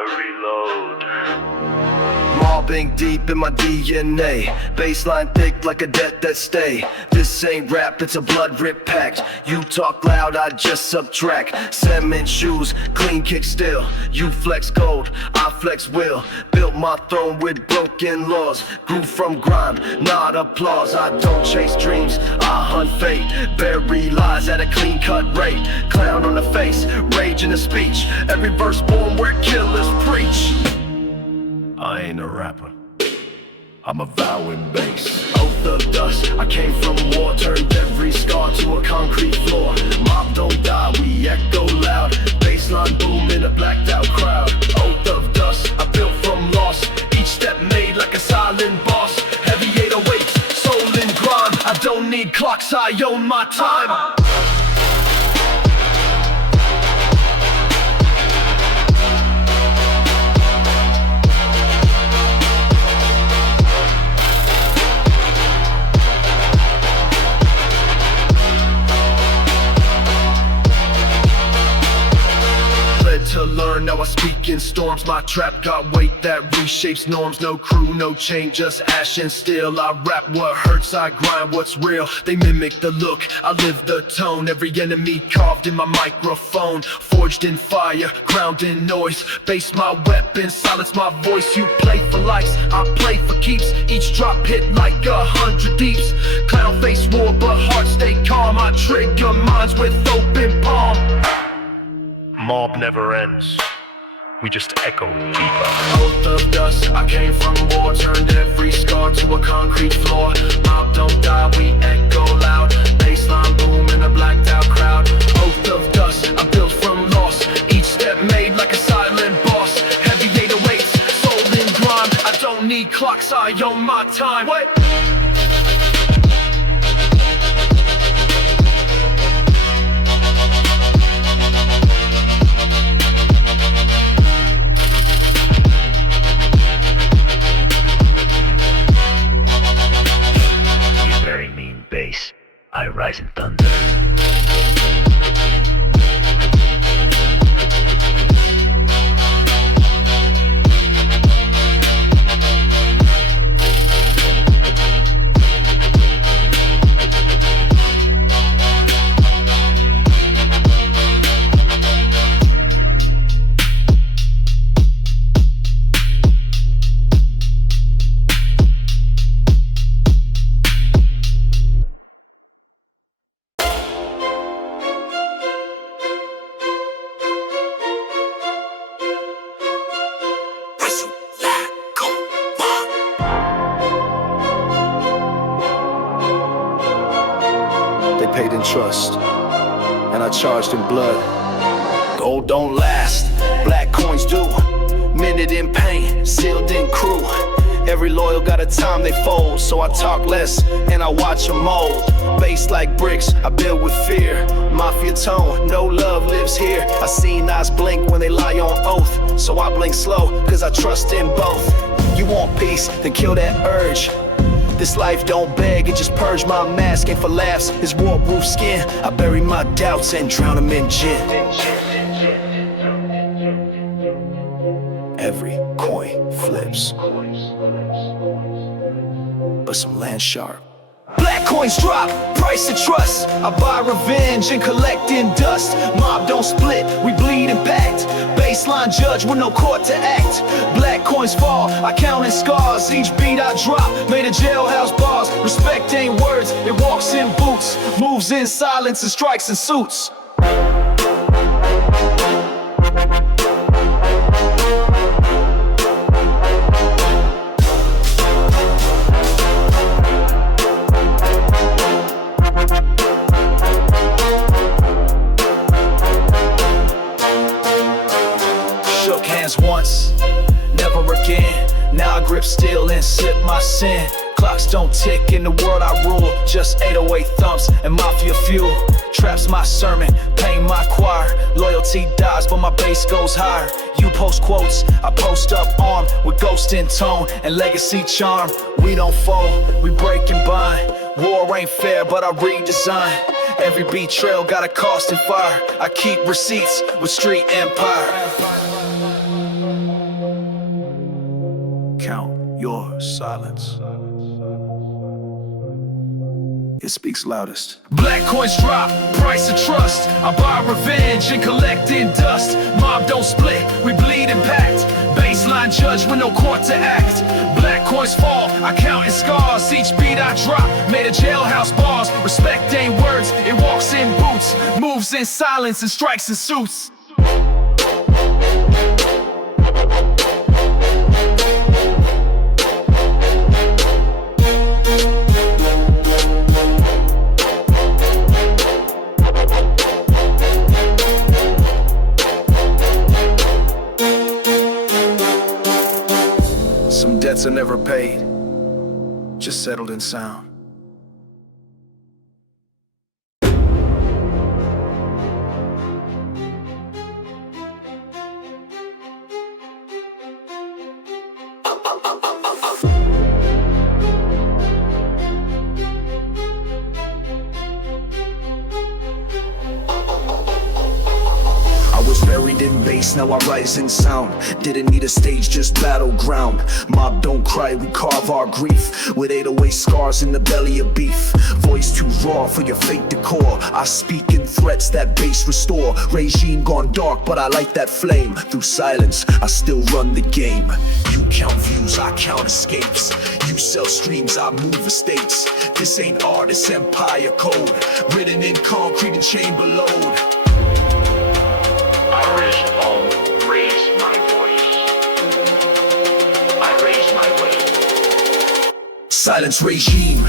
reload. Mobbing deep in my DNA, baseline thick like a debt that stay. This ain't rap, it's a blood rip pact. You talk loud, I just subtract. Cement shoes, clean kick still. You flex gold, I flex will. Built my throne with broken laws. Grew from grime, not applause. I don't chase dreams, I hunt fate. Bury lies at a clean cut rate. Clown on the face, rage in the speech. Every verse born where killers preach. I ain't a rapper, I'm a vowing bass. Oath of dust, I came from war. Turned every scar to a concrete floor. Mob don't die, we echo loud. Baseline boom in a blacked out crowd. Oath of dust, I built from loss. Each step made like a silent boss. Heavy 808s, soul in grime. I don't need clocks, I own my time. To learn, now I speak in storms. My trap got weight that reshapes norms. No crew, no chain, just ash and steel. I rap what hurts, I grind what's real. They mimic the look, I live the tone. Every enemy carved in my microphone. Forged in fire, ground in noise. Bass my weapon, silence my voice. You play for likes, I play for keeps. Each drop hit like 100 deeps. Clown face war, but heart stay calm. I trigger minds with open palm. Mob never ends, we just echo deeper. Oath of dust, I came from war. Turned every scar to a concrete floor. Mob don't die, we echo loud. Baseline boom in a blacked out crowd. Oath of dust, I built from loss. Each step made like a silent boss. Heavy 808s, soul in grime. I don't need clocks, I own my time. What? Bass, I rise in thunder. Paid in trust, and I charged in blood. Gold don't last, black coins do. Minted in pain, sealed in crew. Every loyal got a time they fold, so I talk less and I watch them mold. Bass like bricks, I build with fear. Mafia tone, no love lives here. I seen eyes blink when they lie on oath, so I blink slow, cause I trust in both. You want peace, then kill that urge. This life don't beg, it just purge my mask. Ain't for laughs, his war-proof skin. I bury my doubts and drown them in gin. Every coin flips, but some land sharp. Black coins drop, price of trust. I buy revenge and collect in dust. Mob don't split, we bleed and pact. Baseline judge with no court to act. Black coins fall, I count in scars. Each beat I drop, made a jailhouse bars. Respect ain't words, it walks in boots. Moves in silence and strikes in suits. Once, never again. Now I grip still and sip my sin. Clocks don't tick in the world I rule. Just 808 thumps and Mafia fuel. Traps my sermon, pain my choir. Loyalty dies but my bass goes higher. You post quotes, I post up armed with ghost in tone and legacy charm. We don't fold, we break and bind. War ain't fair but I redesign. Every betrayal got a cost and fire. I keep receipts with street empire. silence. It speaks loudest. Black coins drop, price of trust. I buy revenge and collect in dust. Mob don't split, we bleed impact. Baseline judge with no court to act. Black coins fall, I count in scars. Each beat I drop, made a jailhouse bars. Respect ain't words, it walks in boots. Moves in silence and strikes in suits. Debts are never paid, just settled in sound. I was buried in bass, now I rise in sound. Didn't need a stage, just battleground. Mob don't cry, we carve our grief with 808 scars in the belly of beef. Voice too raw for your fake decor. I speak in threats that bass restore. Regime gone dark, but I light that flame. Through silence, I still run the game. You count views, I count escapes. You sell streams, I move estates. This ain't art, it's empire code. Written in concrete and chamber load. I raise my voice. I raise my way. Silence regime,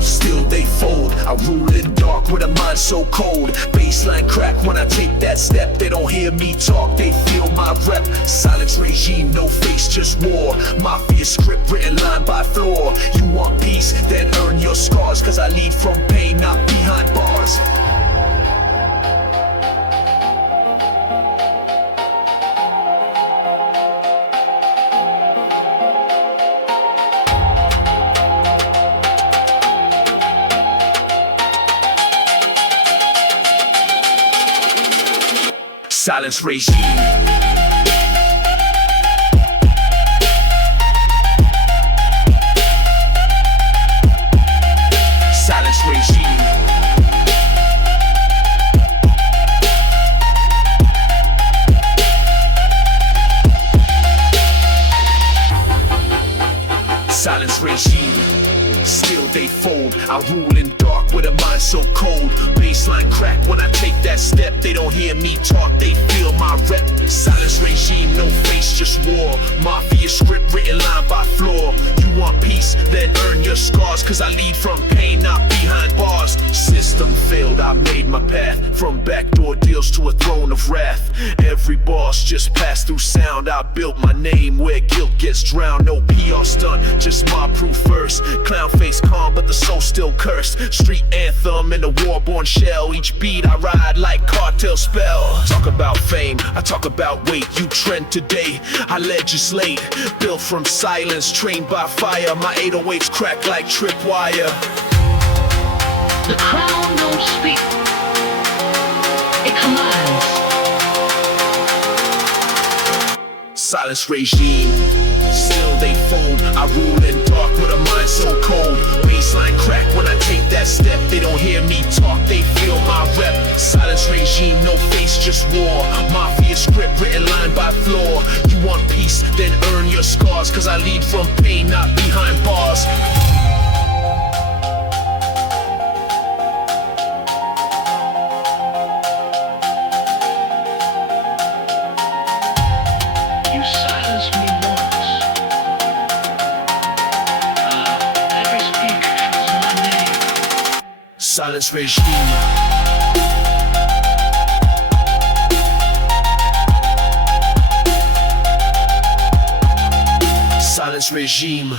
still they fold. I rule in dark with a mind so cold. Baseline crack when I take that step. They don't hear me talk, they feel my rep. Silence regime, no face, just war. Mafia script written line by floor. You want peace, then earn your scars. Cause I lead from pain, not behind bars. Silence regime. Silence regime. Silence regime. Still they fold. I rule in dark with a mind so cold. Baseline crack when I take that step. They don't hear me talk, they feel my rep. Silence regime, no face, just war. Mafia script written line by floor. You want peace, then earn your scars. Cause I lead from pain, not behind bars. System failed, I made my path. From backdoor deals to a throne of wrath. Every boss just passed through sound. I built my name where guilt gets drowned. No PR stunt, just mob proof verse. Clown face calm, but the soul still cursed. Street anthem in a war-born shell. Each beat I ride like cartel spell. Talk about fame, I talk about weight. You trend today, I legislate. Built from silence, trained by fire. My 808s crack like tripwire. The crown don't speak, it commands. Silence regime, still they fold. I rule in dark with a mind so cold. Baseline crack when I take that step. They don't hear me talk, they feel my rep. Silence regime, no face, just war. Mafia script written line by floor. You want peace, then earn your scars. Cause I lead from pain, not behind bars. You silence me once. Every speaker shows my name. Silence regime. Silence regime.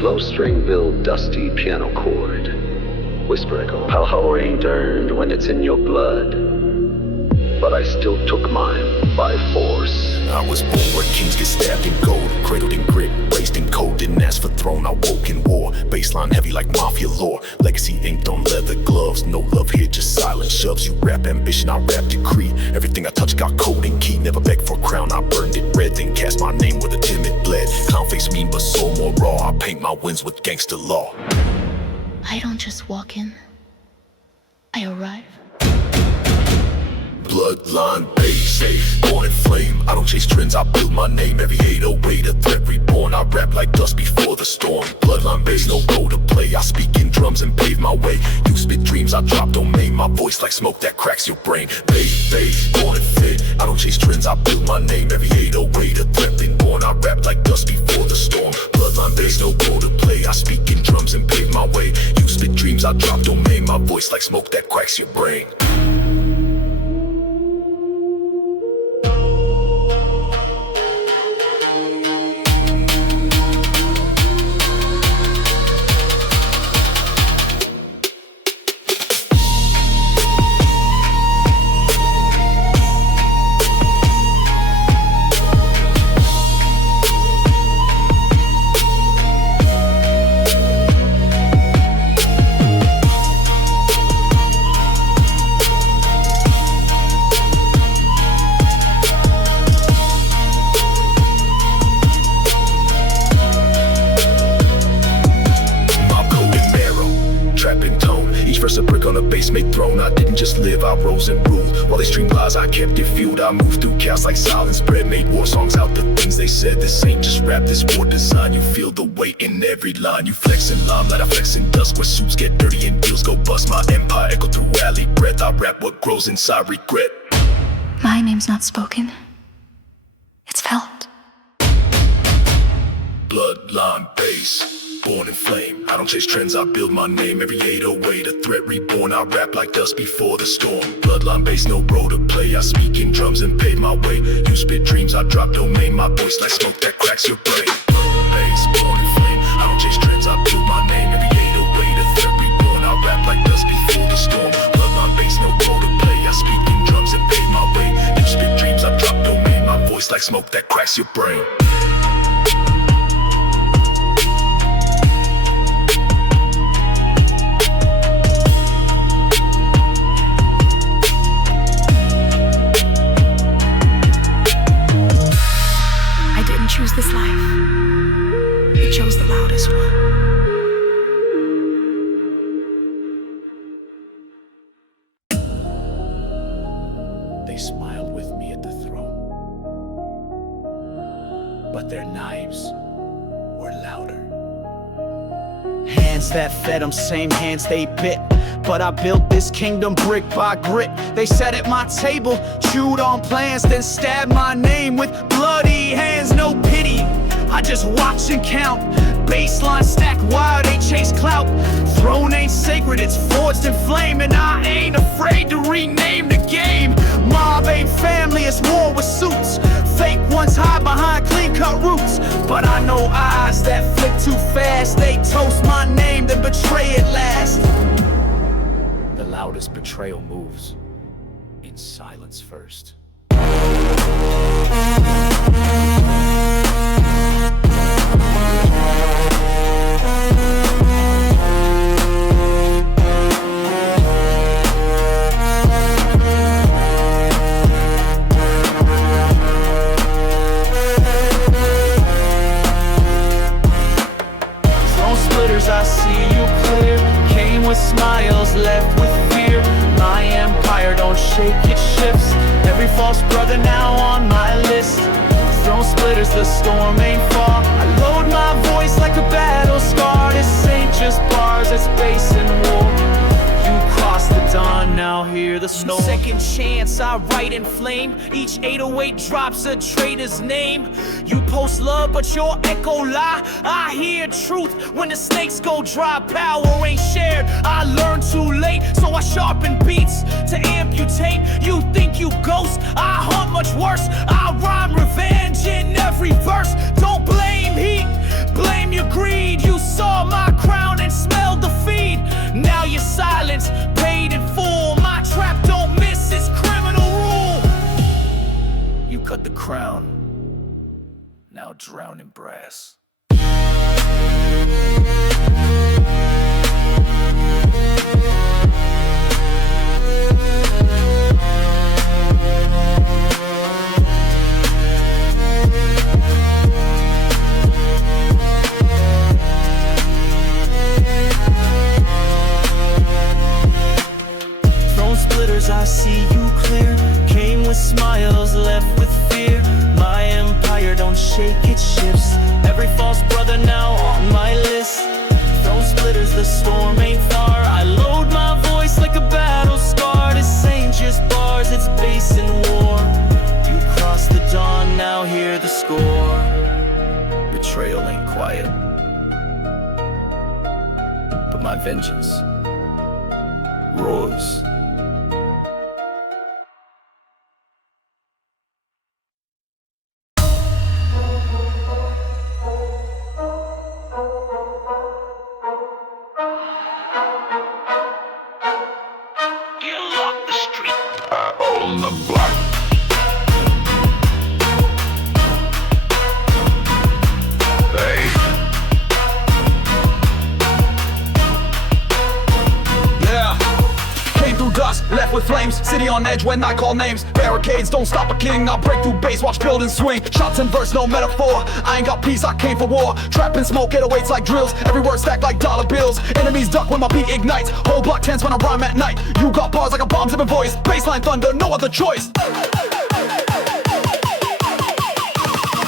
Low string build dusty piano chord. Whisper echo, how rain turned when it's in your blood. but I still took mine by force. I was born where kings get stabbed in gold, cradled in grit, raised in cold, didn't ask for throne, I woke in war. Baseline heavy like Mafia lore, legacy inked on leather gloves. No love here, just silent shoves. You rap ambition, I rap decree. Everything I touch got code and key. Never begged for a crown, I burned it red, then cast my name where the timid bled. Clown face mean but soul more raw, I paint my wins with gangsta law. I don't just walk in, I arrive. Bloodline base, born in flame. I don't chase trends, I build my name. Every 808 a threat reborn. I rap like dust before the storm. Bloodline base, no role to play. I speak in drums and pave my way. You spit dreams, I drop domain. My voice like smoke that cracks your brain. Born and fit. I don't chase trends, I build my name. Every 808 a threat reborn. I rap like dust before the storm. Bloodline base, no role to play. I speak in drums and pave my way. You spit dreams, I drop domain. My voice like smoke that cracks your brain. Verse a brick on a base made throne. I didn't just live, I rose and ruled. While they streamed lies, I kept it fueled. I moved through chaos like silence spread. Made war songs out the things they said. This ain't just rap, this war design. You feel the weight in every line. You flex in limelight, I flex in dusk. Where suits get dirty and deals go bust. My empire echo through alley breath. I rap what grows inside regret. My name's not spoken, it's felt. Bloodline base, born in flame. I don't chase trends, I build my name. Every 808 a threat reborn. I rap like dust before the storm. Bloodline base, no role to play. I speak in drums and pave my way. You spit dreams, I drop domain. My voice like smoke that cracks your brain. Base, born in flame. I don't chase trends, I build my name. Every 808 a threat reborn. I rap like dust before the storm. Bloodline base, no role to play. I speak in drums and pave my way. You spit dreams, I drop domain. My voice like smoke that cracks your brain. Choose this life. You chose the loudest one. They smiled with me at the throne, but their knives were louder. Hands that fed them, same hands they bit. But I built this kingdom brick by grit. They sat at my table, chewed on plans, then stabbed my name with bloody hands. No pity, I just watch and count. Baseline stack wild, they chase clout. Throne ain't sacred, it's forged in flame. And I ain't afraid to rename the game. Mob ain't family, it's war with suits. Fake ones hide behind clean-cut roots. But I know eyes that flick too fast. They toast my name, then betray it last. The loudest betrayal moves in silence first. Throne splitters, I see you clear. Came with smiles, left with fear. My empire, don't shake, it shifts. Every false brother now on my list. Throne splitters, the storm ain't far. I load my voice like a battle scar. This ain't just bars, it's base and war. You cross the dawn, now hear the storm. Second chance, I write in flame. Each 808 drops a traitor's name. You post love, but your echo lie. I hear truth when the snakes go dry. Power ain't shared, I learned too late. So I sharpen beats to amputate. You think you ghost, I hunt much worse. I rhyme revenge in every verse. Don't blame heat, blame your greed. You saw my crown and smelled the feed. Now your silence paid in full. My trap don't miss its criminal rule. crown, now drown in brass. I see you clear. Came with smiles, left with fear. My empire, don't shake, it shifts. Every false brother now on my list. Throne splitters, the storm ain't far. I load my voice like a battle scar. This ain't just bars, it's bass and war. You cross the dawn, now hear the score. Betrayal ain't quiet, but my vengeance roars. Left with flames, city on edge when I call names. Barricades don't stop a king, I'll break through base, watch buildings swing. Shots in verse, no metaphor, I ain't got peace, I came for war. Trapping smoke, it awaits like drills, every word stacked like dollar bills. Enemies duck when my beat ignites, whole block tense when I rhyme at night. You got bars like a bomb zipping voice, baseline thunder, no other choice.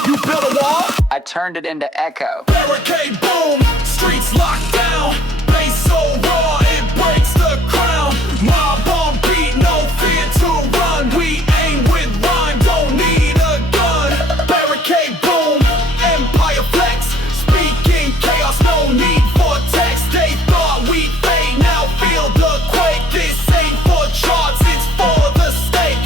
You built a wall, I turned it into echo. Barricade boom, streets locked down. Bass so raw, it breaks the crown. Mob on beat, no fear to run. We aim with rhyme, don't need a gun. Barricade boom, empire flex. Speaking chaos, no need for text. They thought we'd fade, now feel the quake. This ain't for charts, it's for the stake.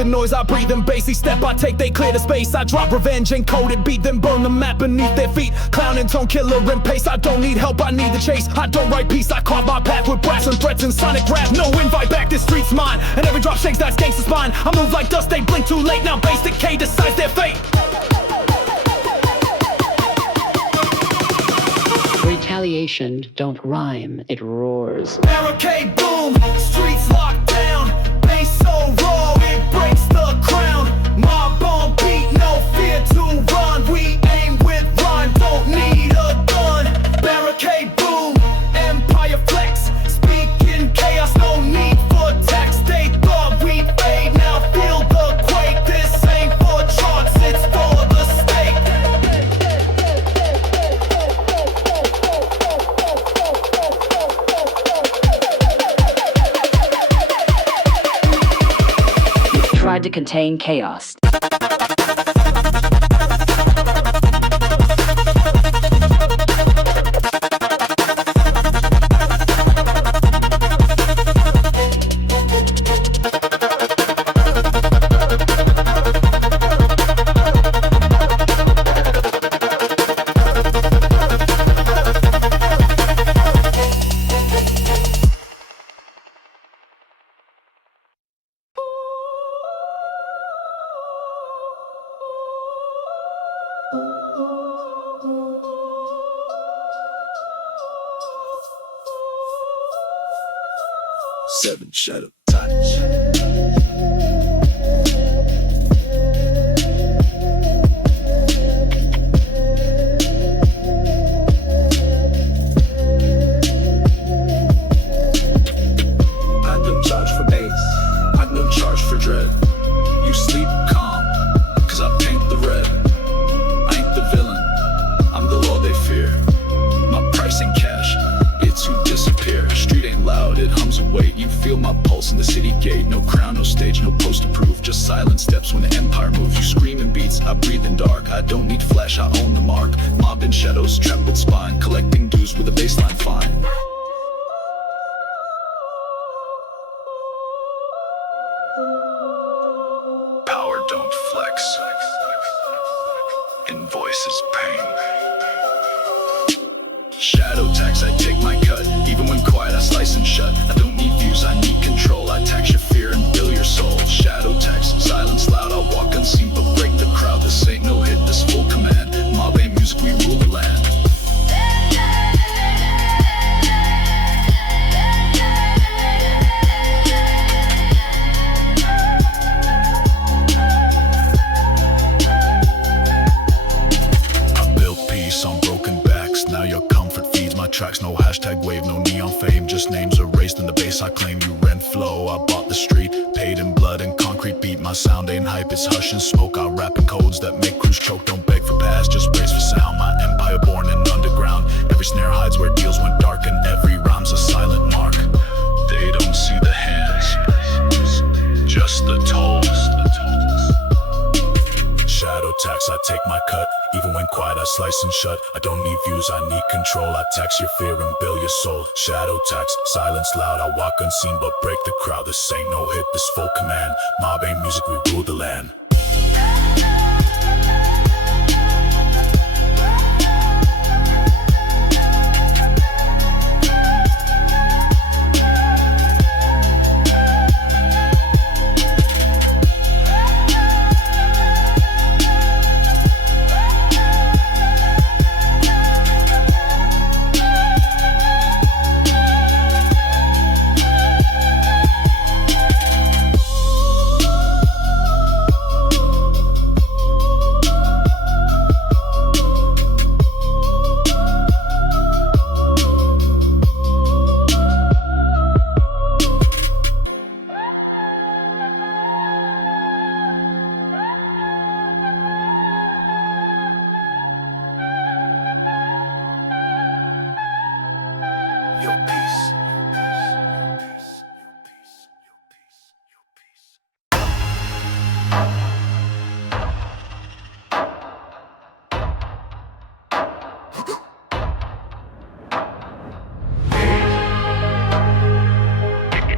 Noise I breathe and bass, each step I take they clear the space. I drop revenge and code it, beat them, burn the map beneath their feet. Clown and tone, killer and pace, I don't need help, I need the chase. I don't write peace, I carve my path with brass and threats and sonic rap. No invite back, this street's mine, and every drop shakes that's gangsta spine. I move like dust, they blink too late, now bass decay decides their fate. Retaliation don't rhyme, it roars. Barricade boom, streets locked down. Bass so raw, it breaks the crown. Mob on beat, no fear to run. We aim with rhyme, don't need a gun. Barricade boom, empire flex. Speaking chaos, no need for text. They thought we'd fade, now feel the quake. This ain't for charts, it's for the stake. Tried to contain chaos. Seven shadow touch. It hums walls in the city gate. No crown, no stage, no poster proof. Just silent steps when the empire moves. You scream in beats, I breathe in dark. I don't need flesh, I own the mark. Mob in shadows, trapped with spine. Collecting dues with a baseline fine. Power don't flex. Invoice is pain. Shadow tax, I take my cut. Even when quiet, I slice and shut. I don't need views, I need control. I tax your fear and fill your soul. Shadow tax, silence loud. I walk unseen but break the crowd. This ain't no hit, this full command. Mob ain't music, we rule the land. Tracks, no hashtag wave, no neon fame. Just names erased in the bass I claim. You rent flow, I bought the street. Paid in blood and concrete beat. My sound ain't hype, it's hush and smoke. I rap in codes that make crews choke. Don't beg for pass, just brace for sound. My empire born in underground. Every snare hides where deals went dark. And every rhyme's a silent mark. They don't see the hands, just the toll. Shadow tax, I take my cut. Even when quiet, I slice and shut. I don't need views, I need control. I tax your fear and bill your soul. Shadow tax, silence loud. I walk unseen but break the crowd. This ain't no hit, this full command. Mob ain't music, we rule the land.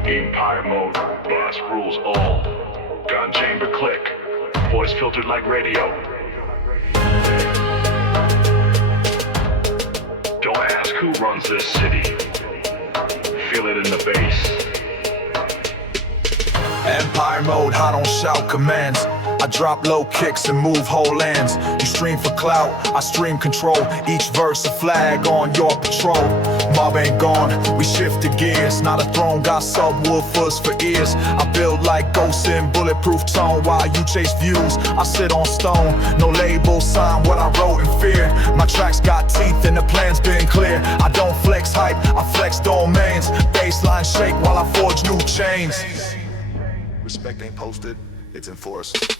Empire mode, boss rules all. Gun chamber click, voice filtered like radio. Don't ask who runs this city. Feel it in the bass. Empire mode, I don't shout commands. I drop low kicks and move whole lands. You stream for clout, I stream control. Each verse a flag on your patrol. Mob ain't gone, we shifted gears. Not a throne, got subwoofers for ears. I build like ghosts in bulletproof tone. While you chase views, I sit on stone. No label, sign what I wrote in fear. My tracks got teeth and the plan's been clear. I don't flex hype, I flex domains. Baseline shake while I forge new chains. Respect ain't posted, it's enforced.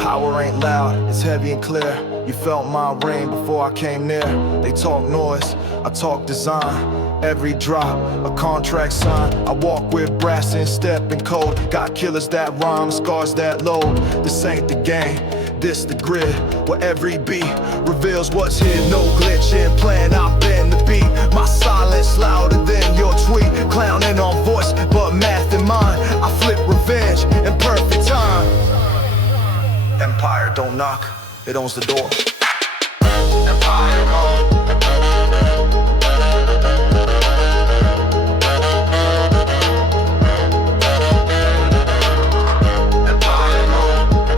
Power ain't loud, it's heavy and clear. You felt my reign before I came near. They talk noise, I talk design. Every drop, a contract sign. I walk with brass and step and code. Got killers that rhyme, scars that load. This ain't the game, this the grid. Where every beat reveals what's hidden. No glitch in plan, I bend the beat. My silence louder than your tweet. Clowning on voice, but math in mind. I flip revenge in perfect time. Empire don't knock, it owns the door. Empire mode. Empire mode.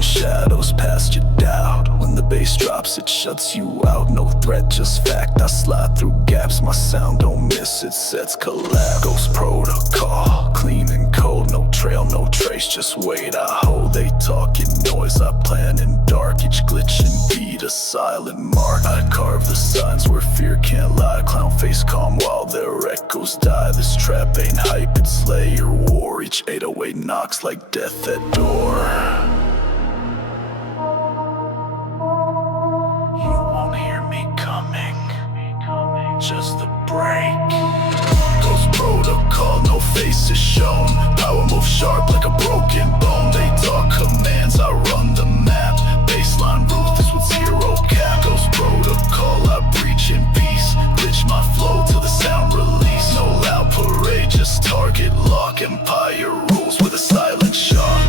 Casting shadows past your doubt. When the bass drops, it shuts you out. No threat, just fact. I slide through gaps, my sound don't miss. It sets collab. Ghost protocol, clean and cold. No trail, no trace, just wait. I hold. They talking noise, I plan in dark. Each glitch and beat a silent mark. I carve the signs where fear can't lie. Clown face calm while their echoes die. This trap ain't hype, it's Slayer war. Each 808 knocks like death at door. You won't hear me coming, just the break. Ghost protocol, no face is shown. Power move sharp like a broken bone. They talk commands, I run the map. Baseline ruthless with zero cap. Ghost protocol, I breach in peace. Glitch my flow till the sound release. No loud parade, just target lock. Empire rules with a silent shock.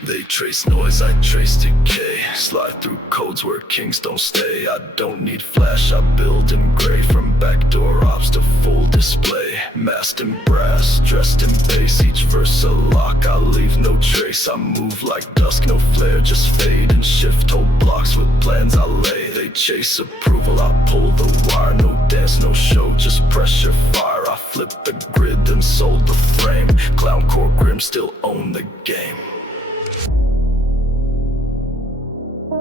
They trace noise, I trace decay. Slide through codes where kings don't stay. I don't need flash, I build in gray. From backdoor ops to full display. Masked in brass, dressed in bass. Each verse a lock, I leave no trace. I move like dusk, no flare, just fade and shift. Whole blocks with plans I lay. They chase approval, I pull the wire. No dance, no show, just pressure fire. I flip the grid, then sold the frame. Clowncore grim still own the game.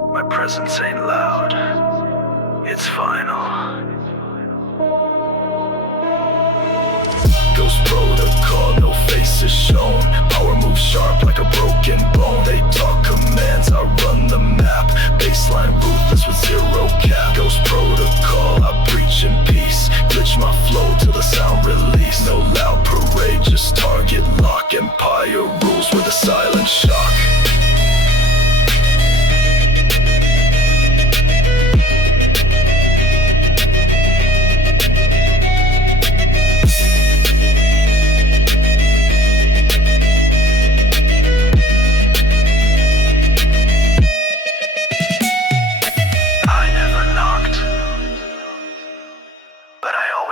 My presence ain't loud, it's final. Ghost protocol, no face is shown. Power moves sharp like a broken bone. They talk commands, I run the map. Baseline ruthless with zero cap. Ghost protocol, I breach in peace. Glitch my flow till the sound release. No loud parade, just target lock. Empire rules with a silent shock.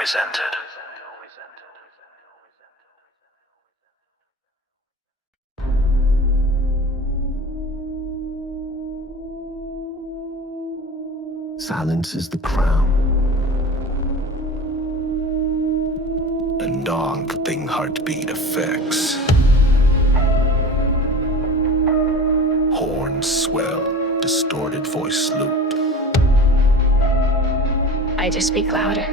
Entered. Silence is the crown. And on-thing heartbeat effects. Horns swell, distorted voice loop. I just speak louder.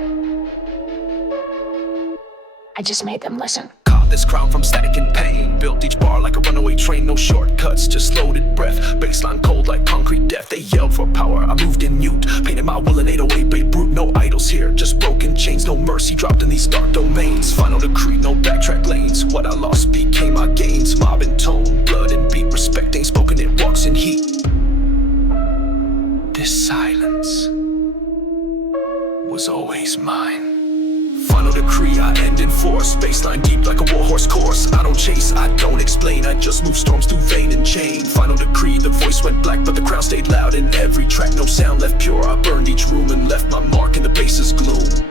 I just made them listen. Caught this crowd from static and pain. Built each bar like a runaway train. No shortcuts, just loaded breath. Baseline cold like concrete death. They yelled for power, I moved in mute. Painted my will in 808 bait brute. No idols here, just broken chains. No mercy dropped in these dark domains. Final decree, no backtrack lanes. What I lost became my gains. Mob and tone, blood and beat. Respect ain't spoken, it walks in heat. This silence was always mine. Final decree, I end in force. Baseline deep like a warhorse course. I don't chase, I don't explain. I just move storms through vein and chain. Final decree, the voice went black, but the crowd stayed loud. In every track, no sound left pure. I burned each room and left my mark in the bass's gloom.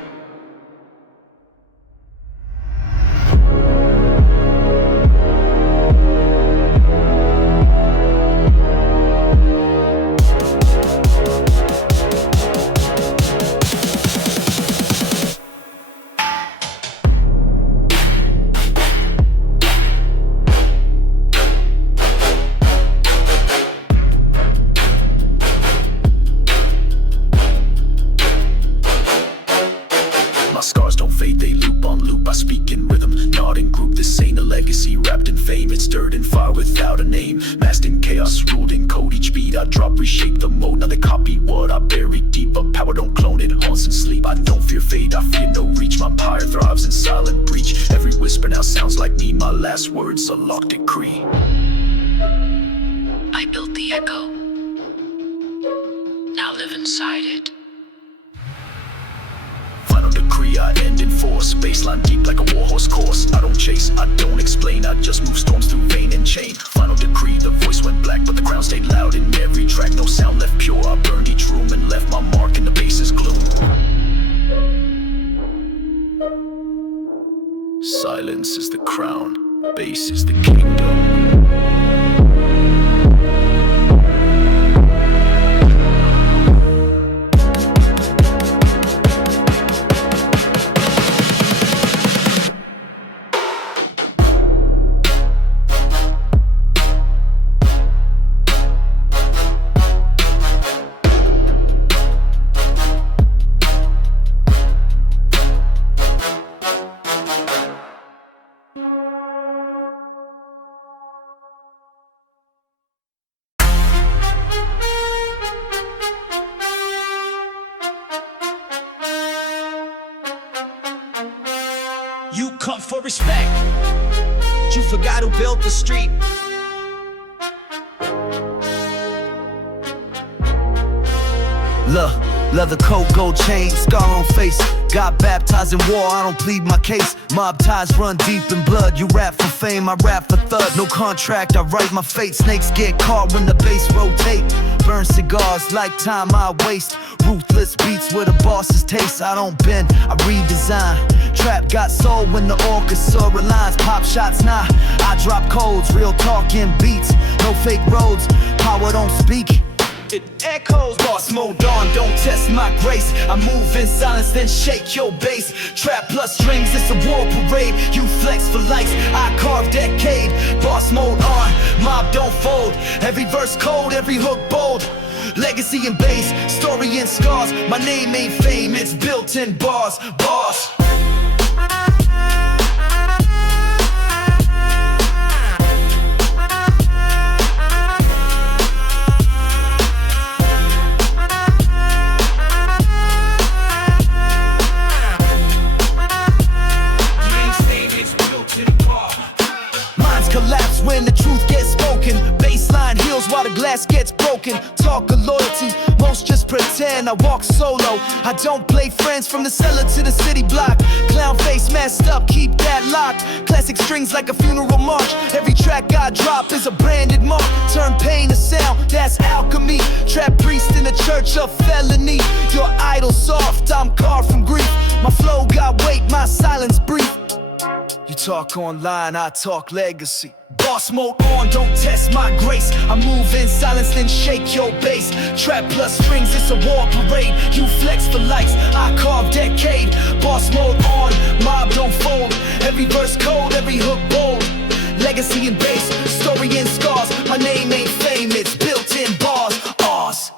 in fire without a name. Masked in chaos, ruled in code. Each beat I drop, reshape the mode. Now they copy what I bury deep. But power don't clone it, haunts and sleep. I don't fear fate, I fear no reach. My empire thrives in silent breach. Every whisper now sounds like me. My last words a locked decree. I built the echo. Now live inside it. Final decree, I end in force. Baseline deep like a warhorse course. I don't chase, I don't explain. I just move storms through vein and chain. Final decree, the voice went black, but the crown stayed loud in every track. No sound left pure. I burned each room and left my mark in the bass's gloom. Silence is the crown, bass is the kingdom. You come for respect. You forgot who built the street. Look, leather coat, gold chain, scar on face. Got baptized in war, I don't plead my case. Mob ties run deep in blood. You rap for fame, I rap for thud. No contract, I write my fate. Snakes get caught when the bass rotate. Burn cigars like time I waste. Ruthless beats with a boss's taste. I don't bend, I redesign. Trap got soul when the orchestra lines. Pop shots, nah, I drop codes. Real talking beats, no fake roads. Power don't speak, it echoes. Boss mode on, don't test my grace. I move in silence, then shake your bass. Trap plus strings, it's a war parade. You flex for likes, I carve decade. Boss mode on, mob don't fold. Every verse cold, every hook bold. Legacy and bass, story and scars. My name ain't fame, it's built in bars. Boss. Collapse when the truth gets spoken. Baseline heals while the glass gets broken. Talk of loyalty, most just pretend. I walk solo, I don't play friends. From the cellar to the city block. Clown face messed up, keep that locked. Classic strings like a funeral march. Every track I drop is a branded mark. Turn pain to sound, that's alchemy. Trap priest in the church of felony. Your idol soft, I'm carved from grief. My flow got weight, my silence brief. You talk online, I talk legacy. Boss mode on, don't test my grace. I move in silence, then shake your bass. Trap plus strings, it's a war parade. You flex for likes, I carve decade. Boss mode on, mob don't fold. Every verse cold, every hook bold. Legacy and bass, story and scars. My name ain't fame, it's built in bars. Ours.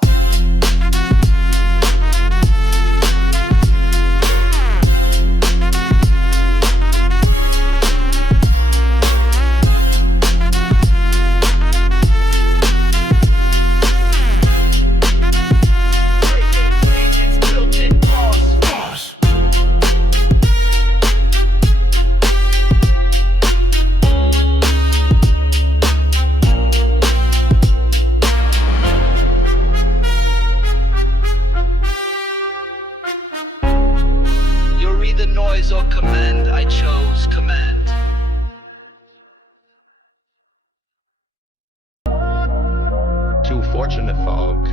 Either noise or command, I chose command. Too fortunate, folk.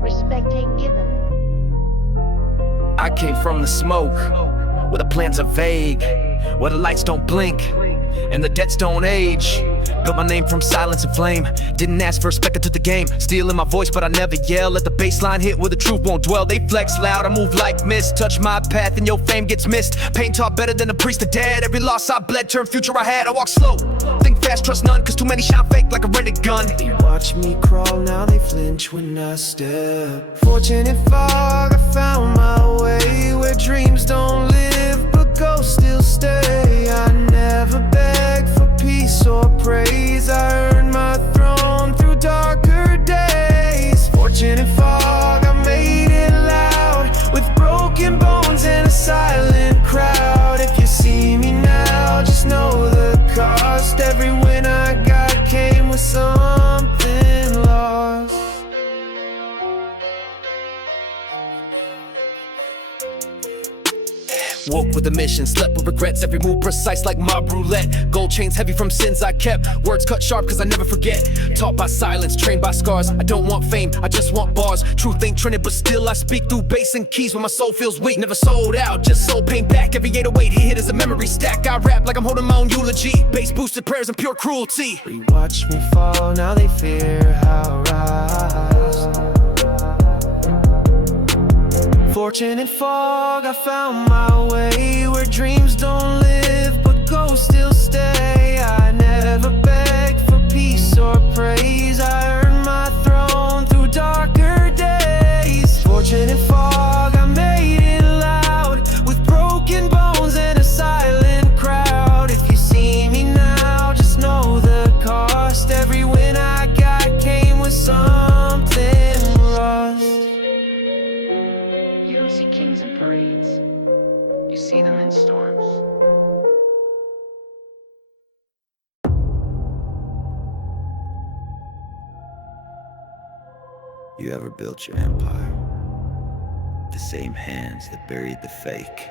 Respect ain't given. I came from the smoke, where the plans are vague, where the lights don't blink, and the debts don't age. Built my name from silence and flame. Didn't ask for respect, I took the game. Stealing my voice, but I never yell. Let the baseline hit where the truth won't dwell. They flex loud, I move like mist. Touch my path and your fame gets missed. Pain taught better than a priest of dead. Every loss I bled turned future I had. I walk slow, think fast, trust none, cause too many shine fake like a rented gun. They watch me crawl, now they flinch when I step. Fortunate fog, I found my way. Where dreams don't live, but ghosts still stay. I never beg for peace peace or praise. I earned my throne through darker days. Fortune and fog, I made it loud, with broken bones and a silent crowd. If you see me now, just know the cost. Every win I got came with something lost. Woke with a mission, slept with regrets. Every move precise like mob roulette. Gold chains heavy from sins I kept. Words cut sharp cause I never forget. Taught by silence, trained by scars. I don't want fame, I just want bars. Truth ain't trended but still I speak through bass and keys when my soul feels weak. Never sold out, just sold pain back. Every 808 he hit is a memory stack. I rap like I'm holding my own eulogy. Bass boosted prayers and pure cruelty. Rewatch me fall, now they fear how I rise. Fortune and fog, I found my way where dreams don't live but ghosts still stay. I never begged for peace or praise. I earned my throne through darker days. Fortune and fog, I made it loud, with broken bones and a silent crowd. If you see me now, just know the cost. Every win I got came with something lost. You don't see kings in parades. You see them in storms. You ever built your empire? The same hands that buried the fake.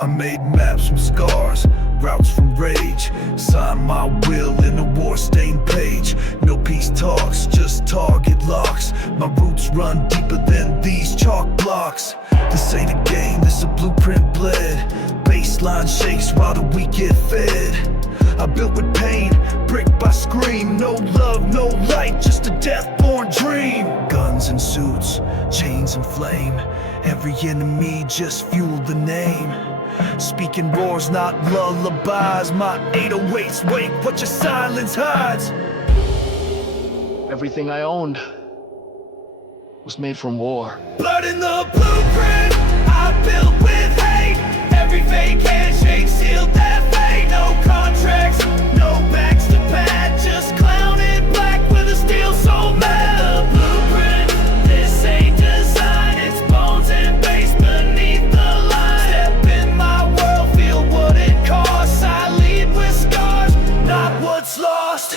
I made maps from scars, routes from rage. Signed my will in a war-stained page. No peace talks, just target locks. My roots run deeper than these chalk blocks. This ain't a game, this a blueprint bled. Baseline shakes while the weak get fed. I built with pain, brick by scream. No love, no light, just a death-born dream. Guns and suits, chains and flame. Every enemy just fueled the name. Speaking roars, not lullabies. My 808s wake what your silence hides. Everything I owned was made from war. Blood in the blueprint, I built with hate. Every fake handshake sealed that fate. No contracts, no backs to pad. Just clown in black with a steel soul mad. The blueprint, this ain't design. It's bones and base beneath the line. Step in my world, feel what it costs. I lead with scars, not what's lost.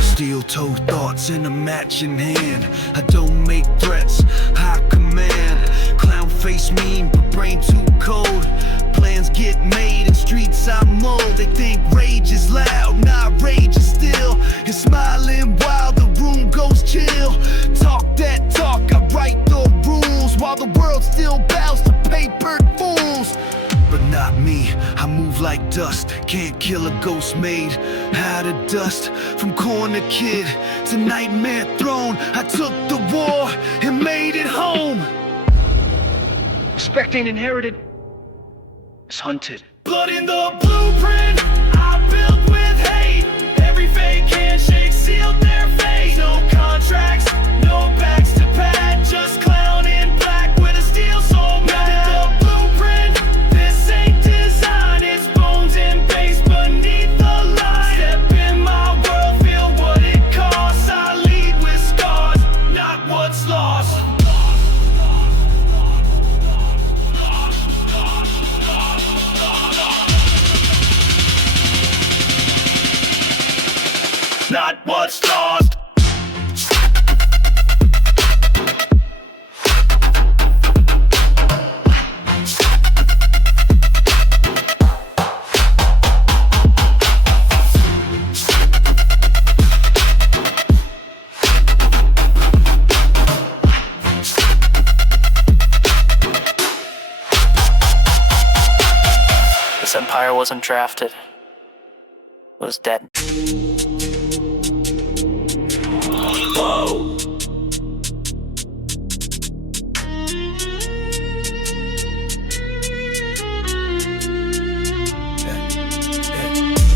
Steel-toe thoughts in a matching hand. I don't make threats, I command. Clown face mean, but brain too cold. Plans get made and streets I mold. They think rage is loud, not rage is still. And smiling while the room goes chill. Talk that talk, I write the rules, while the world still bows to papered fools. But not me, I move like dust. Can't kill a ghost made out of dust. From corner kid to nightmare throne, I took the war and made it home. Respect ain't inherited, it's hunted. Blood in the blueprint, I built with hate. Every fake handshake sealed their fate. No contracts, no backs to pad. Just clown in black with a steel soul mad. The blueprint, this ain't design. It's bones and base beneath the line. Step in my world, feel what it costs. I lead with scars, not what's lost. Not what's lost. This empire wasn't drafted. It was dead. Whoa!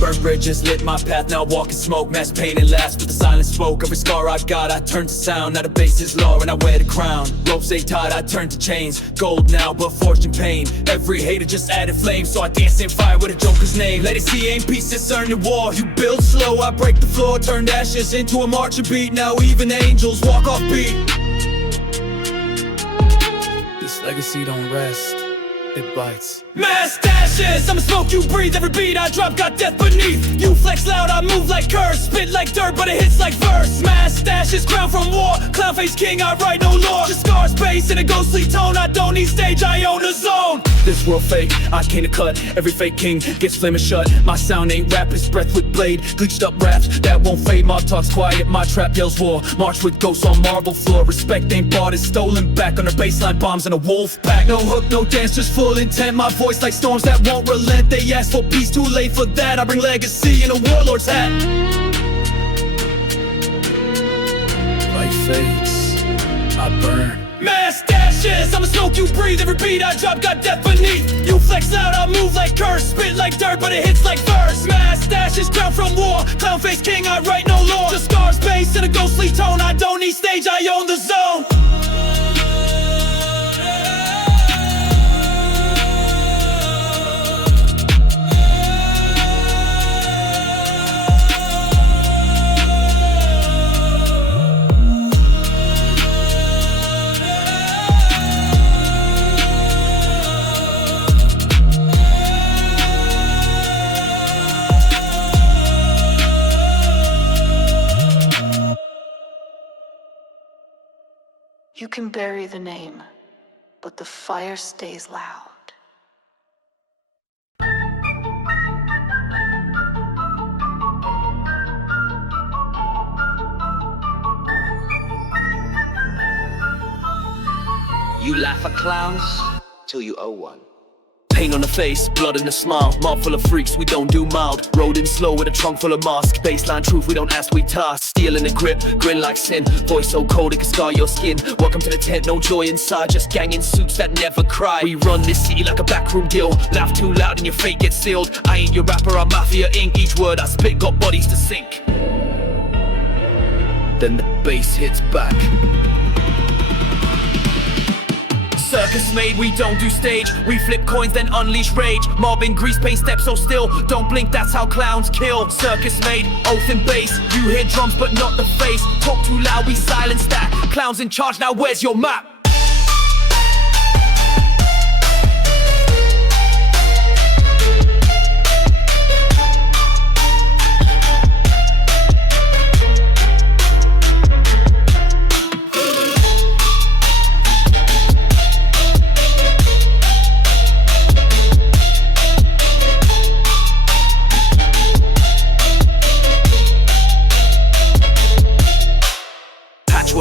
Burn bridges, lit my path, now walk in smoke. Mass pain and last with the silent spoke. Every scar I got, I turn to sound. Now the bass is low and I wear the crown. Ropes they tied, I turn to chains. Gold now, but forged in pain. Every hater just added flame, so I dance in fire with a joker's name. Let it see aim pieces, earn the war. You build slow, I break the floor. Turned ashes into a marching beat. Now even angels walk off beat. This legacy don't rest, it bites. Mass dashes, I'ma smoke you breathe. Every beat I drop got death beneath. You flex loud, I move like curse. Spit like dirt, but it hits like verse. Mass dashes, crown from war. Clown face king, I write no lore. Just scars, bass in a ghostly tone. I don't need stage, I own a zone. This world fake, I came to cut. Every fake king gets flaming shut. My sound ain't rap, it's breath with blade. Glitched up raps, that won't fade. Mob talks quiet, my trap yells war. March with ghosts on marble floor. Respect ain't bought, it's stolen back. Under baseline bombs in a wolf pack. No hook, no dance, just full intent. My voice like storms that won't relent. They ask for peace, too late for that. I bring legacy in a warlord's hat. Life fades, I burn. Mass dashes, I'ma smoke you breathe. Every beat I drop got death beneath. You flex loud, I move like curse. Spit like dirt, but it hits like verse. Mass dashes, crown from war. Clown face king, I write no lore. Just scars, bass in a ghostly tone. I don't need stage, I own the zone. You can bury the name, but the fire stays loud. You laugh at clowns till you owe one. Pain on the face, blood in the smile. Mob full of freaks, we don't do mild. Rolling slow with a trunk full of masks. Baseline truth, we don't ask, we task. Steel in the grip, grin like sin. Voice so cold it can scar your skin. Welcome to the tent, no joy inside. Just gang in suits that never cry. We run this city like a backroom deal. Laugh too loud and your fate gets sealed. I ain't your rapper, I'm Mafia ink. Each word I spit got bodies to sink. Then the bass hits back. Circus made, we don't do stage. We flip coins, then unleash rage. Mob in grease paint, step so still. Don't blink, that's how clowns kill. Circus made, oath and bass. You hear drums, but not the face. Talk too loud, we silence that. Clowns in charge, now where's your map?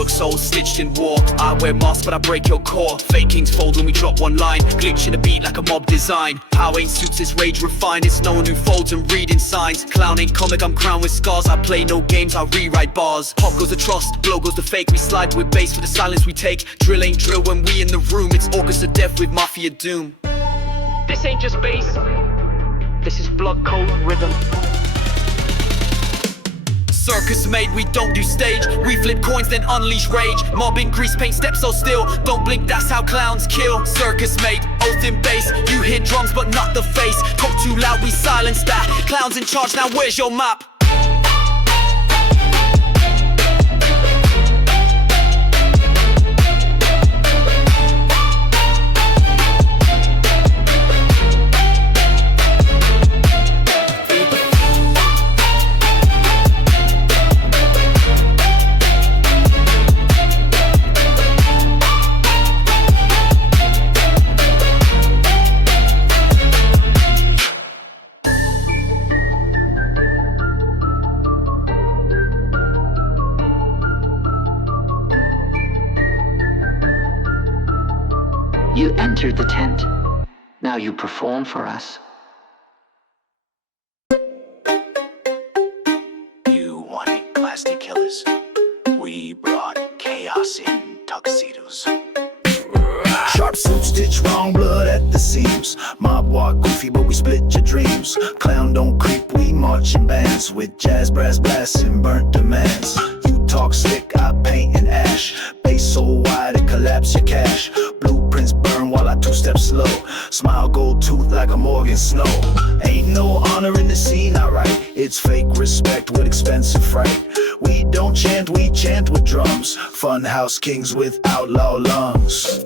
Soul stitched in war. I wear masks but I break your core. Fake kings fold when we drop one line. Glitch in a beat like a mob design. How ain't suits, it's rage refined. It's no one who folds and reading signs. Clown ain't comic, I'm crowned with scars. I play no games, I rewrite bars. Pop goes the trust, blow goes the fake. We slide with bass for the silence we take. Drill ain't drill when we in the room. It's orchestra death with Mafia doom. This ain't just bass. This is blood cold rhythm. Circus made, we don't do stage. We flip coins, then unleash rage. Mob in grease paint, step so still. Don't blink, that's how clowns kill. Circus made, oath in bass. You hear drums, but not the face. Talk too loud, we silence that. Clowns in charge, now where's your map? You entered the tent. Now you perform for us. chaos in tuxedos. Sharp suit, stitch, wrong blood at the seams. Mob walk goofy, but we split your dreams. Clown don't creep, we march in bands with jazz, brass, blasts, and burnt demands. You talk slick, I paint in ash. Base so wide it collapse your cash. Blueprints burn while I two-step slow. Smile gold tooth like a Morgan Snow. Ain't no honor in the scene, alright. It's fake respect with expensive fright. We don't chant, we chant with drums. Funhouse kings with outlaw lungs.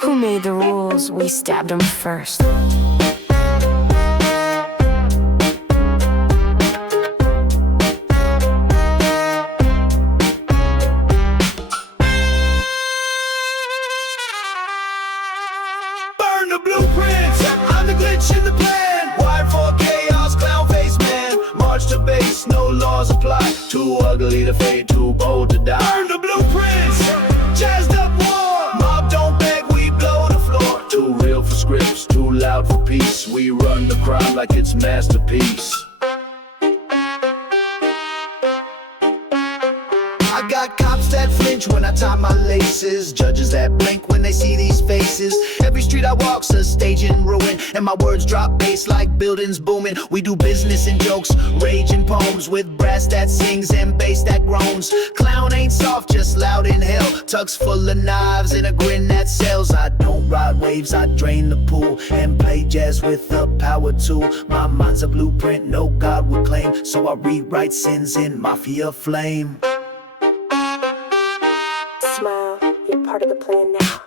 Who made the rules? We stabbed them first. Burn the blueprints, I'm the glitch in the plan. Wired for chaos, clown face man. March to base, no laws apply. Too ugly to fade, too bold to die. Burn the blueprints, jazzed up war. Mob don't beg, we blow the floor. Too real for scripts, too loud for peace. We run the crime like it's masterpiece. I got cops that flinch when I tie my laces. Judges that blink when they see these faces. Every street I walk's a stage in ruin, and my words drop bass like buildings booming. We do business in jokes, rage in poems, with brass that sings and bass that groans. Clown ain't soft, just loud in hell. Tucks full of knives and a grin that sells. I don't ride waves, I drain the pool and play jazz with a power tool. My mind's a blueprint no God would claim, so I rewrite sins in Mafia flame. Smile, you're part of the plan now.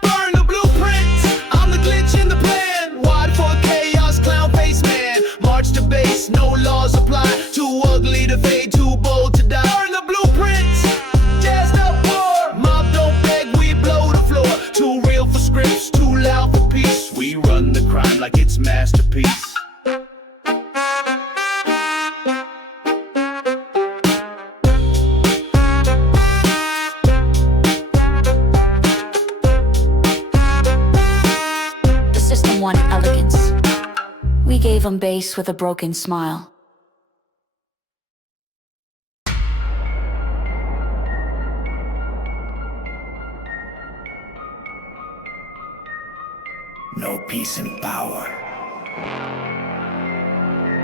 Burn the blueprint, I'm the glitch in the plan. Wide for chaos, clown face man. March to base, no laws apply. Too ugly to fade, too bold to die. Burn the blueprint, jazzed up war. Mob don't beg, we blow the floor. Too real for scripts, too loud for peace. We run the crime like it's masterpiece. The system wanted elegance. We gave them bass with a broken smile. No peace and power.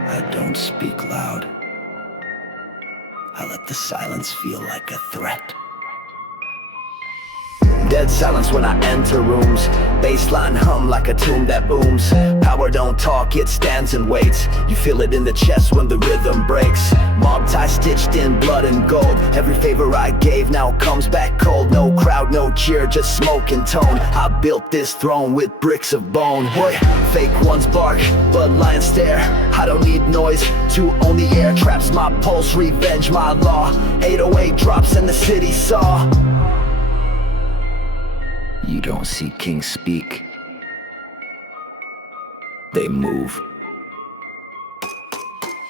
I don't speak loud. I let the silence feel like a threat. Dead silence when I enter rooms. Bassline hum like a tune that booms. Power don't talk, it stands and waits. You feel it in the chest when the rhythm breaks. Mob tie stitched in blood and gold. Every favor I gave now comes back cold. No crowd, no cheer, just smoke and tone. I built this throne with bricks of bone. Boy, fake ones bark, bloodline stare. I don't need noise to own the air. Traps my pulse, revenge my law. 808 drops and the city saw. You don't see kings speak. They move.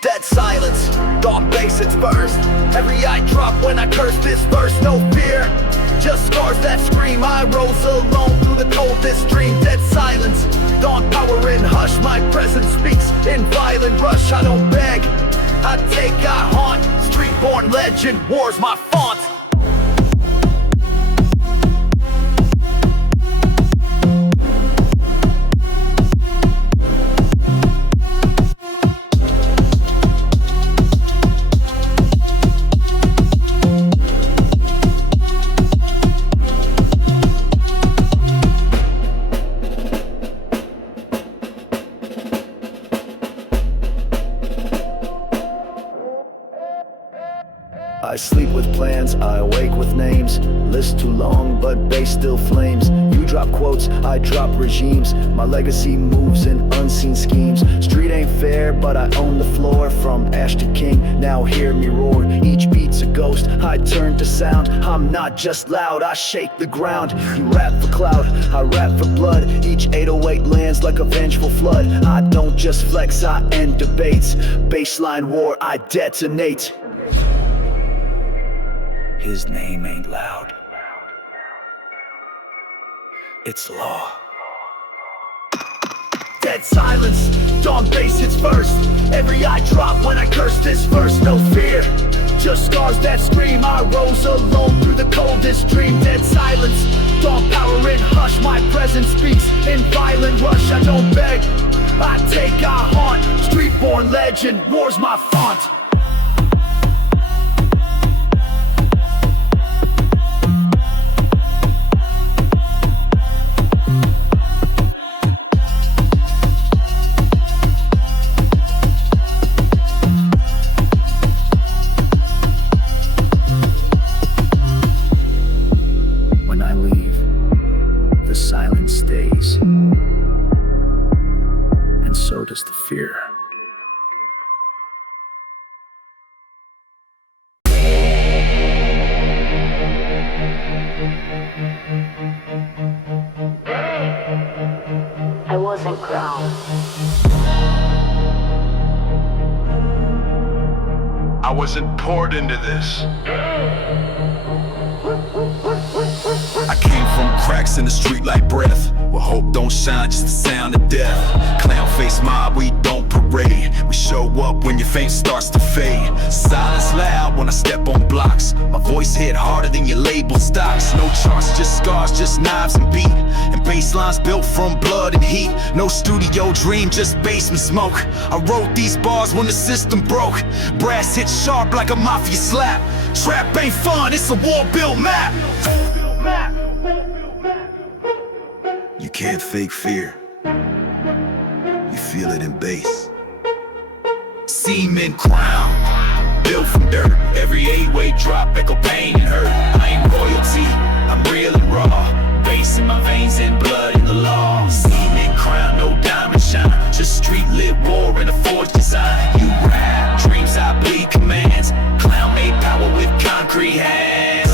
Dead silence, dark basics burst. Every eye drop when I curse this verse. No fear, just scars that scream. I rose alone through the coldest dream. Dead silence, dawn power in hush. My presence speaks in violent rush. I don't beg, I take, I haunt. Street-born legend, war's my font. I sleep with plans, I awake with names. List too long, but bass still flames. You drop quotes, I drop regimes. My legacy moves in unseen schemes. Street ain't fair, but I own the floor. From ash to king, now hear me roar. Each beat's a ghost, I turn to sound. I'm not just loud, I shake the ground. You rap for clout, I rap for blood. Each 808 lands like a vengeful flood. I don't just flex, I end debates. Baseline war, I detonate. His name ain't loud, it's law. Dead silence, dawn bass hits first. Every eye drop when I curse this verse. No fear, just scars that scream. I rose alone through the coldest dream. Dead silence, dawn power in hush. My presence speaks in violent rush. I don't beg, I take, I haunt. Street-born legend, war's my font. So does the fear. I wasn't crowned. I wasn't poured into this. I came from cracks in the street like breath, where hope don't shine, just the sound of death. Clown face mob, we don't parade. We show up when your fame starts to fade. Silence loud when I step on blocks. My voice hit harder than your label stocks. No charts, just scars, just knives and beat. And bass lines built from blood and heat. No studio dream, just basement smoke. I wrote these bars when the system broke. Brass hit sharp like a Mafia slap. Trap ain't fun, it's a war-built map. You can't fake fear. You feel it in bass. Cement crown, built from dirt. Every 8-way drop, echo pain and hurt. I ain't royalty, I'm real and raw. Bass in my veins and blood in the law. Cement crown, no diamond shine. Just street lit war in a forged design. You rap, dreams I bleed commands. Clown made power with concrete hands.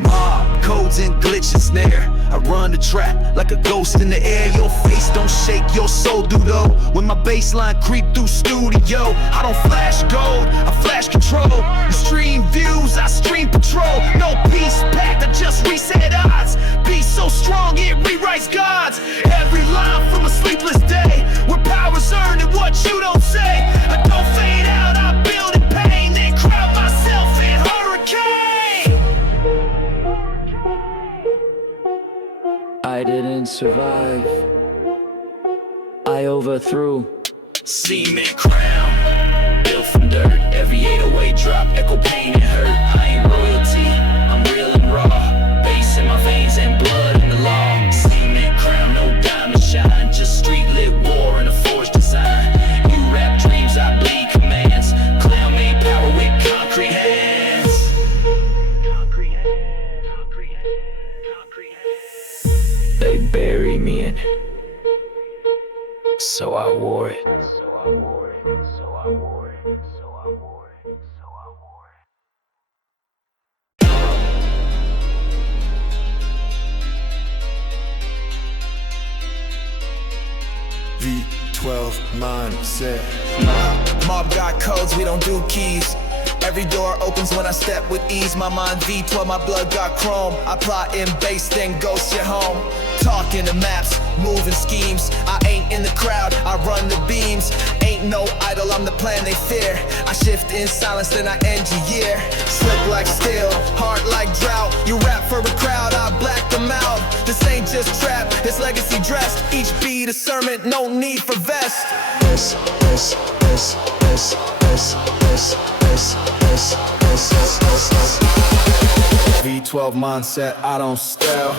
Mob, codes and glitch and snare. I run the trap like a ghost in the air. Your face don't shake, your soul do though. When my bassline creep through studio, I don't flash gold, I flash control. You stream views, I stream patrol. No peace pact, I just reset odds. Be so strong, it rewrites gods. Every line from a sleepless day, where power's earned and what you don't say. I don't fade out, I build in pain, then crowd myself in hurricane. I didn't survive, I overthrew. Cement crown, built from dirt. Every 808 drop, echo pain and hurt. I ain't royalty, I'm real and raw. Bass in my veins and blood in the law. Cement crown, no diamond shine. Just street lit war in a forged design. You rap dreams, I bleed commands. Clown made power with concrete hands. They buried me in it, so I wore it. V12 mindset. Mob got codes, we don't do keys. Every door opens when I step with ease. My mind V12, my blood got chrome. I plot in base, then ghost you home. Talking the maps, moving schemes. I ain't in the crowd, I run the beams. Ain't no idol, I'm the plan they fear. I shift in silence, then I end your year. Slick like steel, hard like drought. You rap for a crowd, I black them out. This ain't just trap, it's legacy dressed. Each beat a sermon, no need for vest. V12 mindset, I don't stale.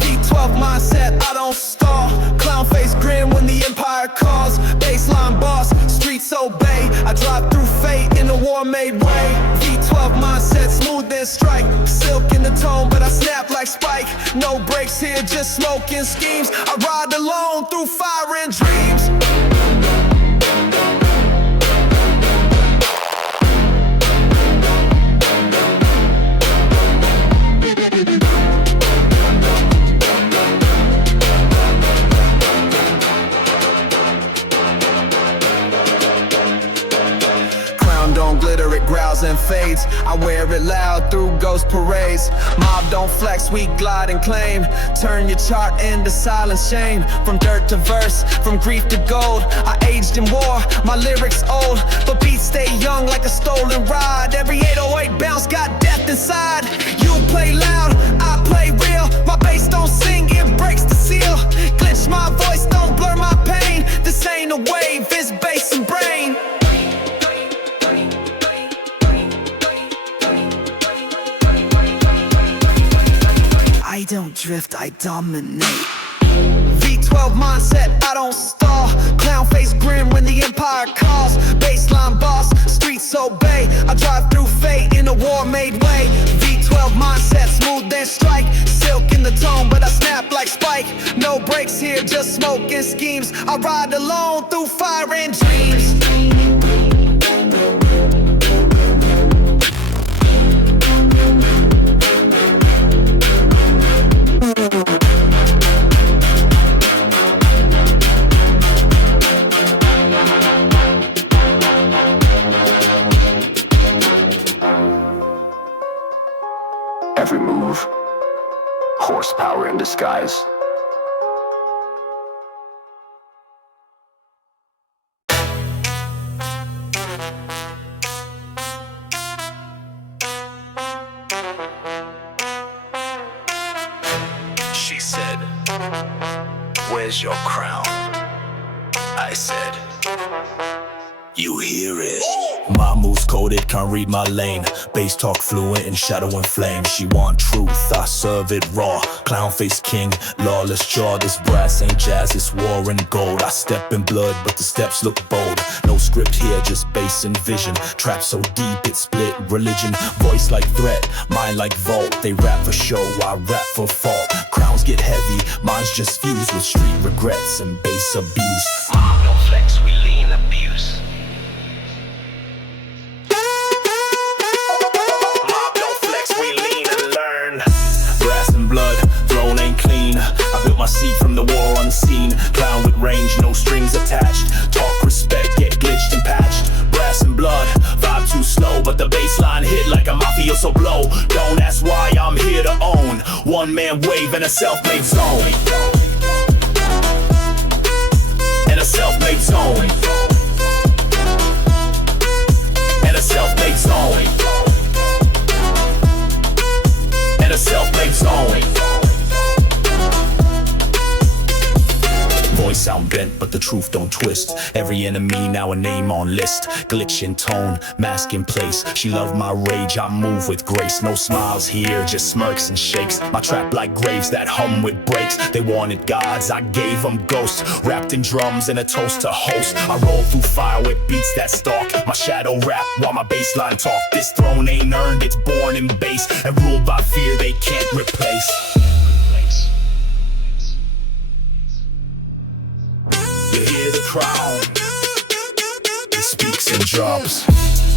V12 mindset, I don't stall. Clown face grin when the empire calls. Baseline boss, streets obey. I drive through fate in a war made way. V12 mindset, smooth and strike. silk in the tone, but I snap like Spike. No breaks here, just smoking schemes. I ride alone through fire and dreams. Don't glitter, it growls and fades. I wear it loud through ghost parades. Mob don't flex, we glide and claim. Turn your chart into silent shame. From dirt to verse, from grief to gold. I aged in war, my lyrics old, but beats stay young like a stolen ride. Every 808 bounce got death inside. You play loud, I play real. My bass don't sing, it breaks the seal. Glitch my voice, don't blur my pain. This ain't a wave, it's bass and brain. I don't drift, I dominate. V12 mindset, I don't stall. Clown face grin when the empire calls. Baseline boss, streets obey. I drive through fate in a war made way. V12 mindset, smooth and strike. Silk in the tone, but I snap like Spike. No breaks here, just smoking schemes. I ride alone through fire and dreams. Every move, horsepower in disguise. She said, "Where's your crown?" I said, "You hear it." My moves coded, can't read my lane. Bass talk fluent in shadow and flame. She want truth, I serve it raw. Clown face king, lawless jaw. This brass ain't jazz, it's war and gold. I step in blood, but the steps look bold. No script here, just bass and vision. Trap so deep, it split religion. Voice like threat, mind like vault. They rap for show, I rap for fault. Crowns get heavy, mine's just fused with street regrets and bass abuse. Mom don't flex, we lean abuse. My seat from the war unseen. Clown with range, no strings attached. Talk respect, get glitched and patched. Brass and blood, vibe too slow, but the baseline hit like a mafioso blow. Don't ask why, I'm here to own. One man wave and a self-made zone. And a self-made zone. And a self-made zone. And a self-made zone. Voice sound bent, but the truth don't twist. Every enemy now a name on list. Glitch in tone, mask in place. She love my rage, I move with grace. No smiles here, just smirks and shakes. My trap like graves that hum with breaks. They wanted gods, I gave them ghosts. Wrapped in drums and a toast to host. I roll through fire with beats that stalk. My shadow rap while my bassline talk. This throne ain't earned, it's born in bass. And ruled by fear they can't replace. You hear the crown, it speaks and drops.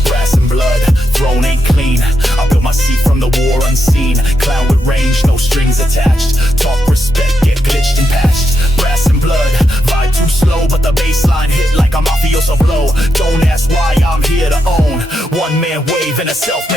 Brass and blood, throne ain't clean. I built my seat from the war unseen. Clown with range, no strings attached. Talk respect, get glitched and patched. Brass and blood, vibe too slow, but the baseline hit like a mafioso blow. Don't ask why, I'm here to own. One man wave and a self-made